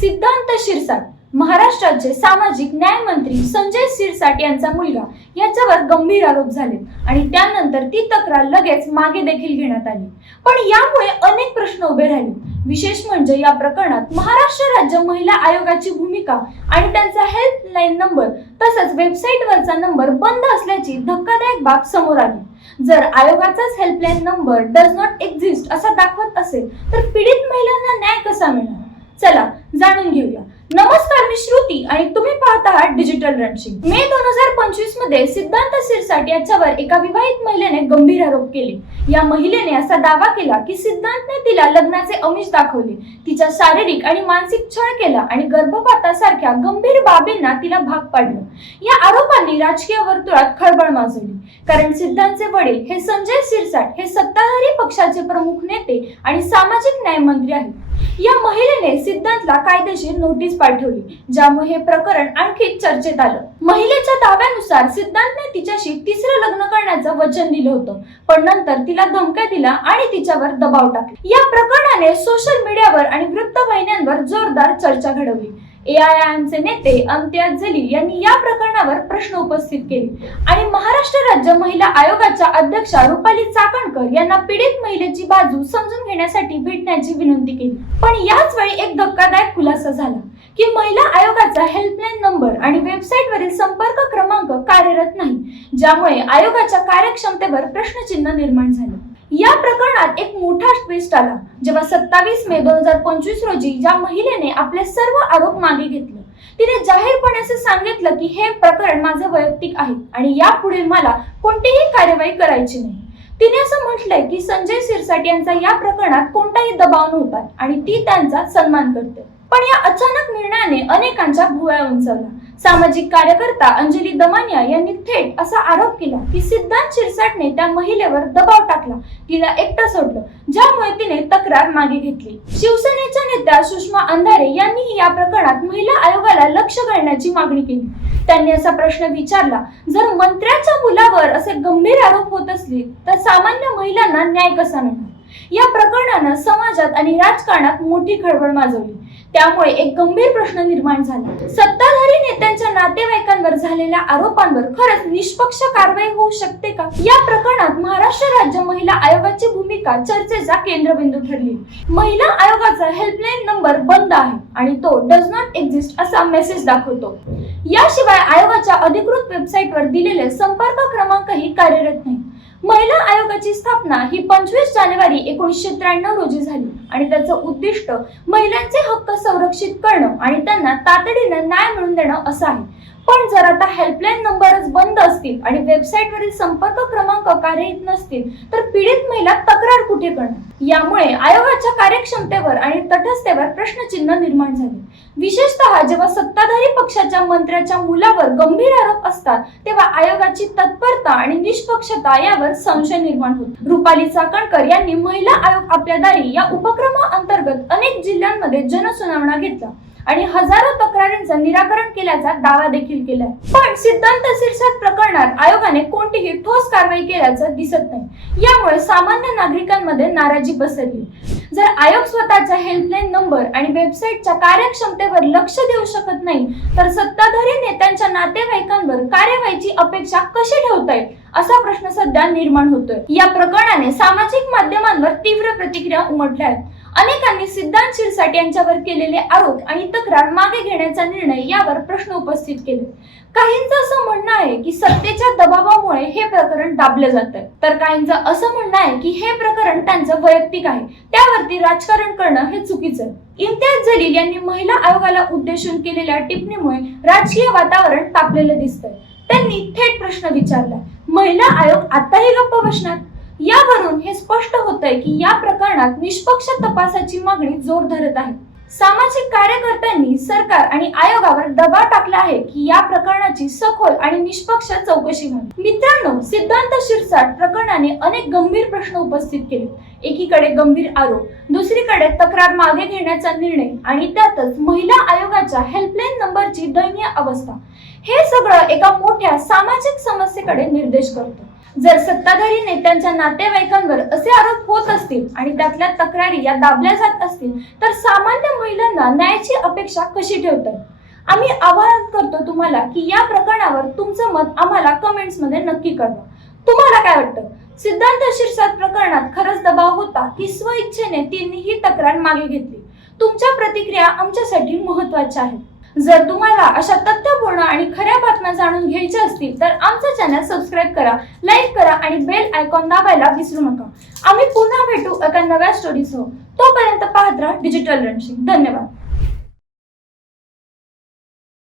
सिद्धांत शिरसाट महाराष्ट्राचे सामाजिक न्याय मंत्री संजय शिरसाट यांचा मुलगा. याच्यावर गंभीर आरोप झाले आणि त्यानंतर ती तक्रार लगेच मागे देखील घेण्यात आली. पण यामुळे अनेक प्रश्न उभे राहिले. विशेष म्हणजे या प्रकरणात महाराष्ट्र राज्य महिला आयोगाची भूमिका आणि त्यांचा हेल्पलाईन नंबर तसंच वेबसाईटवरचा नंबर बंद असल्याची धक्कादायक बाब समोर आली. जर आयोगाचाच helpline number does not exist असा दाखवत असेल तर पीडित महिलांना न्याय कसा मिळणार? चला जाणून घेऊया. नमस्कार मी श्रुत. आणि तुम्ही पाहत आहात डिजिटल रणशिंग मे दोन हजार पंचवीसमध्ये सिद्धांत सिरसाट याच्यावर एका विवाहित महिलेने गंभीर आरोप केले. या महिलेने असा दावा केला की सिद्धांतने तिला लग्नाचे अमिष दाखवले. तिच्या शारीरिक आणि मानसिक छळ केला आणि गर्भपातासारख्या गंभीर बाबींना तिला भाग पाडलं. या आरोपांनी राजकीय वर्तुळात खळबळ माजवली कारण सिद्धांतचे वडील हे संजय सिरसाट हे सत्ताधारी पक्षाचे प्रमुख नेते आणि सामाजिक न्याय मंत्री आहेत. या महिलेने सिद्धांतला कायदेशीर नोटीस पाठवली ज्यामुळे हे प्रकरण आणखी चर्चेत आलं. महिलेच्या दाव्यानुसार सिद्धांतने तिच्याशी तिसरं लग्न करण्याचं वचन दिलं होतं. पण नंतर तिला धमक्या दिला आणि तिच्यावर दबाव टाकला. या प्रकरणाने सोशल मीडियावर आणि वृत्तवाहिन्यांवर जोरदार चर्चा घडवली. एआयएमचे नेते इम्तियाज जलील यांनी या प्रकरणावर प्रश्न उपस्थित केले. आणि महाराष्ट्र राज्य महिला आयोगाच्या अध्यक्षा रुपाली चाकणकर यांना पीडित महिलेची बाजू समजून घेण्यासाठी भेटण्याची विनंती केली. पण याच वेळी एक धक्कादायक खुलासा झाला. की महिला आयोगाचा हेल्पलाईन नंबर आणि वेबसाईटवरील संपर्क क्रमांक कार्यरत नाही ज्यामुळे आयोगाच्या कार्यक्षमतेवर प्रश्नचिन्ह निर्माण झाले. या प्रकरणात एक मोठा ट्विस्ट आला जेव्हा सत्तावीस मे दोन हजार पंचवीस रोजी ज्या महिलेने आपले सर्व आरोप मागे घेतले तिने जाहीरपणे असे सांगितलं की हे प्रकरण माझे वैयक्तिक आहे आणि यापुढे मला कोणतीही कार्यवाही करायची नाही. तिने असं म्हटलंय की संजय सिरसाट यांचा या प्रकरणात कोणताही दबाव नव्हता आणि ती त्यांचा सन्मान करते. पण या अचानक निर्णयाने अनेकांच्या भुवया उंचावल्या सामाजिक कार्यकर्ता अंजली दमानिया यांनी थेट असा आरोप केला की सिद्धांत शिरसाटने त्या महिलेवर दबाव टाकला. तिला एकटं सोडलं ज्यामुळे तिने तक्रार मागे घेतली. शिवसेनेच्या नेत्या सुषमा अंधारे यांनीही या प्रकरणात महिला आयोगाला लक्ष घालण्याची मागणी केली. त्यांनी असा प्रश्न विचारला जर मंत्र्याच्या मुलावर असे गंभीर आरोप होत असले तर सामान्य महिलांना न्याय कसा मिळणार? या प्रकरणानं समाजात आणि राजकारणात मोठी खळबळ माजवली. त्यामुळे एक गंभीर प्रश्न निर्माण झाला. सत्ताधारी नेत्यांच्या नातेवाईकांवर झालेल्या आरोपांवर खरंच निष्पक्ष कारवाई होऊ शकते का? या प्रकरणात महाराष्ट्र राज्य महिला आयोगाची भूमिका चर्चेचा केंद्रबिंदू ठरली. महिला आयोगाचा हेल्पलाईन नंबर बंद आहे आणि तो डज नॉट एक्झिस्ट असा मेसेज दाखवतो. याशिवाय आयोगाच्या अधिकृत वेबसाईटवर दिलेले संपर्क क्रमांकही कार्यरत नाही. महिला आयोगाची स्थापना ही पंचवीस जानेवारी एकोणीसशे त्र्याण्णव रोजी झाली. आणि त्याचं उद्दिष्ट महिलांचे हक्क संरक्षित करणं आणि त्यांना तातडीनं न्याय मिळवून देणं असं आहे. पण जर आता हेल्पलाईन नंबरच बंद असतील आणि वेबसाईटवरील संपर्क क्रमांक कार्यरत नसतील तर पीडित महिला तक्रार कुठे करणार? यामुळे आयोगाच्या कार्यक्षमतेवर आणि तटस्थतेवर प्रश्नचिन्ह निर्माण झाले. विशेषतः जेव्हा सत्ताधारी पक्षाच्या मंत्र्याच्या मुलावर गंभीर आरोप असतात तेव्हा आयोगाची तत्परता आणि निष्पक्षता यावर संशय निर्माण होतो. रुपाली चाकणकर यांनी महिला आयोग आपल्या दारी या उपक्रमाअंतर्गत अनेक जिल्ह्यांमध्ये जनसुनावणा घेतला. आणि हजारो तक्रारींचं निराकरण केल्याचा दावा देखील केलाय. पण सिद्धांत शिरसाट प्रकरणात आयोगाने कोणतीही ठोस कारवाई केल्याचं दिसत नाही. यामुळे सामान्य नागरिकांमध्ये नाराजी पसरली. जर आयोग स्वतःचा हेल्पलाईन नंबर आणि वेबसाईटच्या कार्यक्षमतेवर लक्ष देऊ शकत नाही तर सत्ताधारी नेत्यांच्या नातेवाईकांवर कार्यवाहीची अपेक्षा कशी ठेवता येईल असा प्रश्न सध्या निर्माण होतोय. या प्रकरणाने सामाजिक माध्यमांवर तीव्र प्रतिक्रिया उमटल्या आहेत. अनेकांनी सिद्धांत शिरसाट यांच्यावर केलेले आरोप आणि तक्रार मागे घेण्याचा निर्णय यावर प्रश्न उपस्थित केले. काहींचं असं म्हणणं आहे की सत्तेच्या दबावामुळे हे प्रकरण दाबलं जात तर काहींचं असं म्हणणं आहे की हे प्रकरण त्यांचं वैयक्तिक आहे. त्यावरती राजकारण करणं हे चुकीचं इम्तियाज जलील यांनी महिला आयोगाला उद्देशून केलेल्या टिप्पणीमुळे राजकीय वातावरण तापलेलं दिसतंय. त्यांनी थेट प्रश्न विचारला महिला आयोग आताही गप्प बसणार? यावरून हे स्पष्ट होतंय की या प्रकरणात निष्पक्ष तपासाची मागणी जोर धरत आहे. सामाजिक कार्यकर्त्यांनी सरकार आणि आयोगावर दबाव टाकला आहे की या प्रकरणाची सखोल आणि निष्पक्ष चौकशी व्हावी. मित्रांनो सिद्धांत शिरसाट प्रकरणाने अनेक गंभीर प्रश्न उपस्थित केले. एकीकडे गंभीर आरोप दुसरीकडे तक्रार मागे घेण्याचा निर्णय आणि त्यातच महिला आयोगाच्या हेल्पलाईन नंबरची दयनीय अवस्था. हे सगळं एका मोठ्या सामाजिक समस्येकडे निर्देश करतो. जर सत्ताधारी नेत्यांच्या नातेवाईकांवर असे आरोप होत असतील आणि त्यातल्या तक्रारी या दाबल्या जात असतील तर सामान्य महिलांना न्यायाची अपेक्षा कशी ठेवतात? आम्ही आवाहन करतो तुम्हाला की या प्रकरणावर तुमचं मत आम्हाला कमेंट्समध्ये नक्की कळवा. तुम्हाला काय वाटतं? सिद्धांत शिरसाट प्रकरणात खरंच दबाव होता की स्वइच्छेने तिन्ही तक्रार मागे घेतली? तुमच्या प्रतिक्रिया आमच्यासाठी महत्त्वाच्या आहेत. जर तुम्हाला अशा तथ्यपूर्ण आणि खऱ्या बातम्या जाणून घ्यायच्या असतील तर आमचं चॅनल सबस्क्राईब करा लाईक करा आणि बेल आयकॉन दाबायला विसरू नका. आम्ही पुन्हा भेटू एका नव्या स्टोरीसह तोपर्यंत पाहत राहा डिजिटल रणशिंग धन्यवाद.